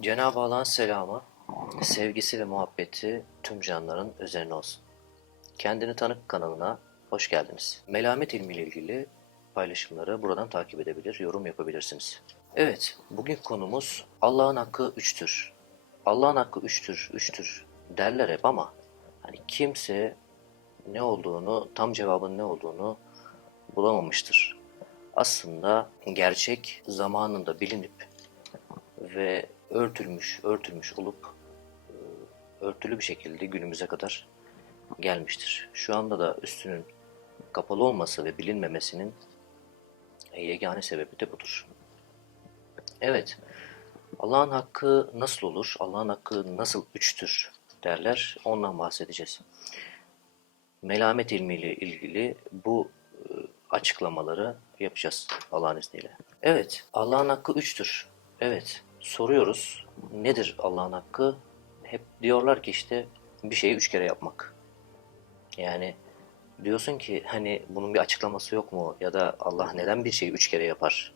Cenab-ı Allah'ın selamı, sevgisi ve muhabbeti tüm canlıların üzerine olsun. Kendini Tanık kanalına hoş geldiniz. Melamet ilmiyle ilgili paylaşımları buradan takip edebilir, yorum yapabilirsiniz. Evet, bugün konumuz Allah'ın hakkı üçtür. Allah'ın hakkı üçtür, üçtür derler hep ama hani kimse ne olduğunu, tam cevabın ne olduğunu bulamamıştır. Aslında gerçek zamanında bilinip ve örtülmüş, örtülmüş olup e, örtülü bir şekilde günümüze kadar gelmiştir. Şu anda da üstünün kapalı olması ve bilinmemesinin yegane sebebi de budur. Evet, Allah'ın hakkı nasıl olur, Allah'ın hakkı nasıl üçtür derler, ondan bahsedeceğiz. Melamet ilmiyle ilgili bu e, açıklamaları yapacağız Allah'ın izniyle. Evet, Allah'ın hakkı üçtür. Evet, soruyoruz. Nedir Allah'ın hakkı? Hep diyorlar ki işte bir şeyi üç kere yapmak. Yani diyorsun ki hani bunun bir açıklaması yok mu? Ya da Allah neden bir şeyi üç kere yapar?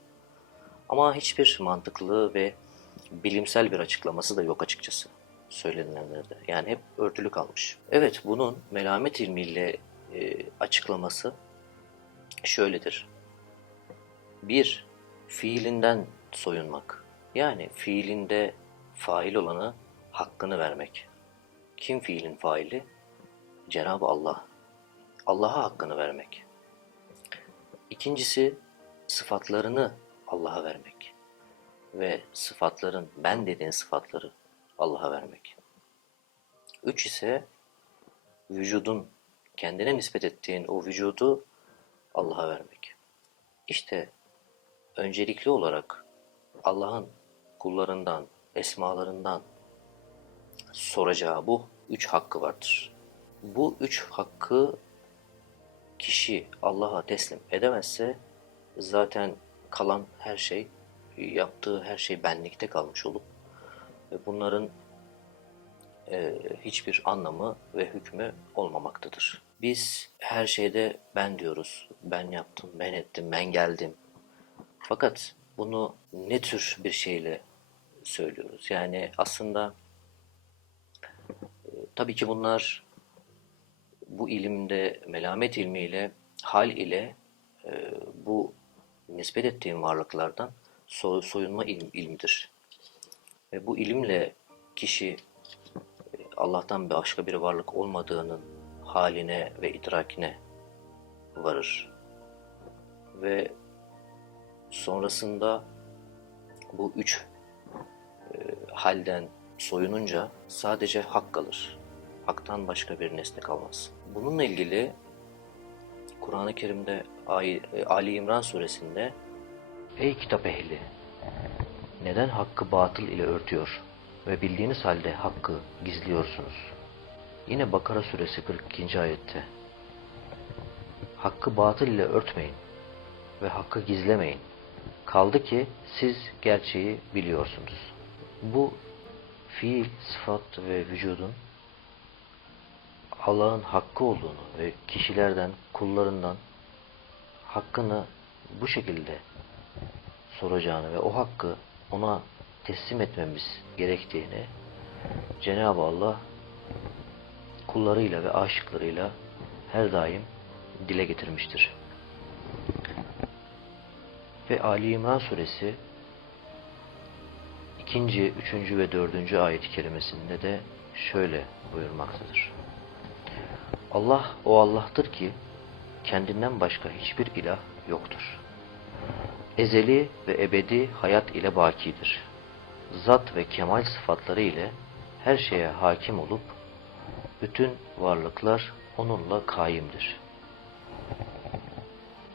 Ama hiçbir mantıklı ve bilimsel bir açıklaması da yok açıkçası söylenilenlerde. Yani hep örtülü kalmış. Evet bunun melamet ilmiyle e, açıklaması şöyledir. Bir, fiilinden soyunmak. Yani fiilinde fail olanı hakkını vermek. Kim fiilin faili? Cenab-ı Allah. Allah'a hakkını vermek. İkincisi sıfatlarını Allah'a vermek. Ve sıfatların, ben dediğin sıfatları Allah'a vermek. Üç ise vücudun, kendine nispet ettiğin o vücudu Allah'a vermek. İşte öncelikli olarak Allah'ın kullarından, esmalarından soracağı bu üç hakkı vardır. Bu üç hakkı kişi Allah'a teslim edemezse zaten kalan her şey, yaptığı her şey benlikte kalmış olup ve bunların e, hiçbir anlamı ve hükmü olmamaktadır. Biz her şeyde ben diyoruz. Ben yaptım, ben ettim, ben geldim. Fakat bunu ne tür bir şeyle söylüyoruz? Yani aslında e, tabii ki bunlar bu ilimde melamet ilmiyle, hal ile e, bu nispet ettiğim varlıklardan so- soyunma ilim, ilmidir. Ve bu ilimle kişi e, Allah'tan başka bir varlık olmadığının haline ve idrakine varır. Ve sonrasında bu üç halden soyununca sadece hak kalır. Haktan başka bir nesne kalmaz. Bununla ilgili Kur'an-ı Kerim'de e, Ali İmran suresinde Ey kitap ehli! Neden hakkı batıl ile örtüyor ve bildiğiniz halde hakkı gizliyorsunuz? Yine Bakara suresi 42. ayette Hakkı batıl ile örtmeyin ve hakkı gizlemeyin. Kaldı ki siz gerçeği biliyorsunuz. Bu fiil, sıfat ve vücudun Allah'ın hakkı olduğunu ve kişilerden, kullarından hakkını bu şekilde soracağını ve o hakkı ona teslim etmemiz gerektiğini Cenab-ı Allah kullarıyla ve aşıklarıyla her daim dile getirmiştir. Ve Ali İmran suresi 2. 3. ve 4. ayet-i kerimesinde de şöyle buyurmaktadır. Allah o Allah'tır ki kendinden başka hiçbir ilah yoktur. Ezeli ve ebedi hayat ile bakidir. Zat ve kemal sıfatları ile her şeye hakim olup bütün varlıklar onunla kaimdir.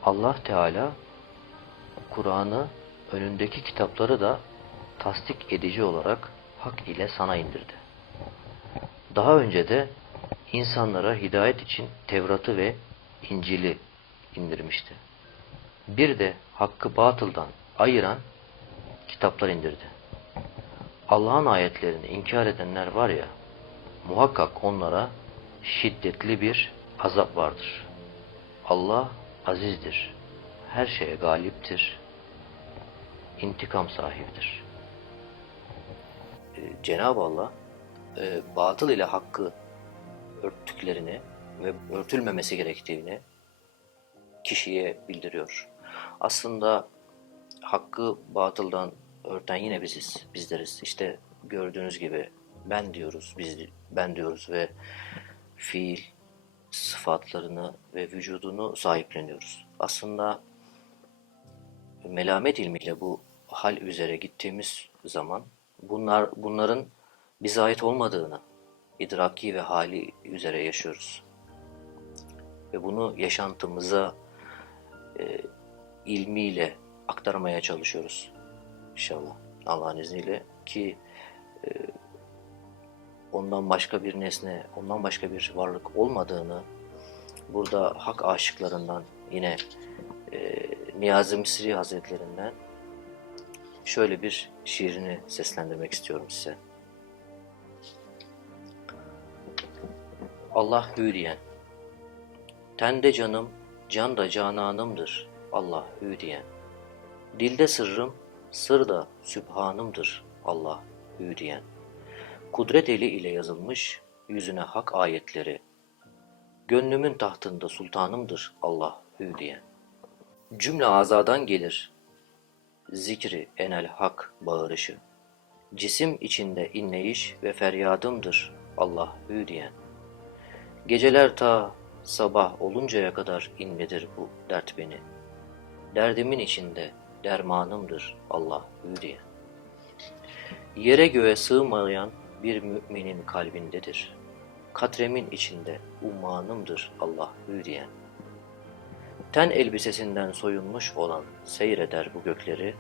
Allah Teala Kur'an'ı önündeki kitapları da tasdik edici olarak hak ile sana indirdi. Daha önce de insanlara hidayet için Tevrat'ı ve İncil'i indirmişti. Bir de hakkı batıldan ayıran kitaplar indirdi. Allah'ın ayetlerini inkar edenler var ya, muhakkak onlara şiddetli bir azap vardır. Allah azizdir, her şeye galiptir, intikam sahibidir. E, Cenab-ı Allah e, batıl ile hakkı örttüklerini ve örtülmemesi gerektiğini kişiye bildiriyor. Aslında hakkı batıldan örten yine biziz, bizleriz. İşte gördüğünüz gibi ben diyoruz, biz ben diyoruz ve fiil sıfatlarını ve vücudunu sahipleniyoruz. Aslında melamet ilmiyle bu hal üzere gittiğimiz zaman bunlar bunların bize ait olmadığını idraki ve hali üzere yaşıyoruz. Ve bunu yaşantımıza e, ilmiyle aktarmaya çalışıyoruz. İnşallah Allah'ın izniyle ki e, ondan başka bir nesne, ondan başka bir varlık olmadığını burada hak aşıklarından yine e, Niyazi Misri Hazretlerinden şöyle bir şiirini seslendirmek istiyorum size. Allah hü diyen, tende canım, can da cananımdır Allah hü diyen. Dilde sırrım, sır da sübhanımdır Allah hü diyen. Kudret eli ile yazılmış yüzüne hak ayetleri. Gönlümün tahtında sultanımdır Allah hü diyen. Cümle azadan gelir zikri enel hak bağırışı. Cisim içinde inleyiş ve feryadımdır Allah hü diyen. Geceler ta sabah oluncaya kadar inledir bu dert beni. Derdimin içinde dermanımdır Allah hü diyen. Yere göğe sığmayan bir müminin kalbindedir. Katremin içinde ummanımdır Allah hü diyen. Ten elbisesinden soyunmuş olan seyreder bu gökleri,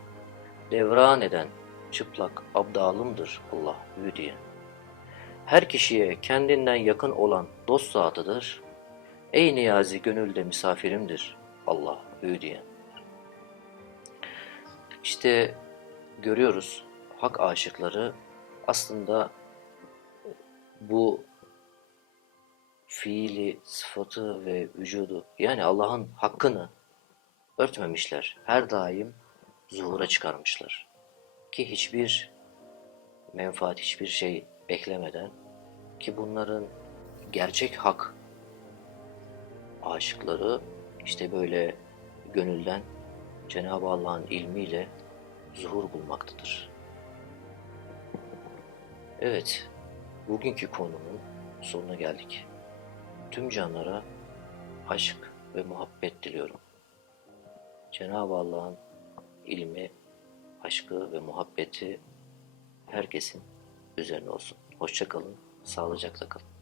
devran eden çıplak abdalımdır Allah hü. Her kişiye kendinden yakın olan dost zatıdır. Ey niyazi gönülde misafirimdir Allah hü. İşte görüyoruz hak aşıkları aslında bu fiili, sıfatı ve vücudu yani Allah'ın hakkını örtmemişler. Her daim zuhura çıkarmışlar. Ki hiçbir menfaat, hiçbir şey beklemeden ki bunların gerçek hak aşıkları işte böyle gönülden Cenab-ı Allah'ın ilmiyle zuhur bulmaktadır. Evet, bugünkü konumun sonuna geldik. Tüm canlara aşk ve muhabbet diliyorum. Cenab-ı Allah'ın ilmi, aşkı ve muhabbeti herkesin üzerine olsun. Hoşçakalın, sağlıcakla kalın.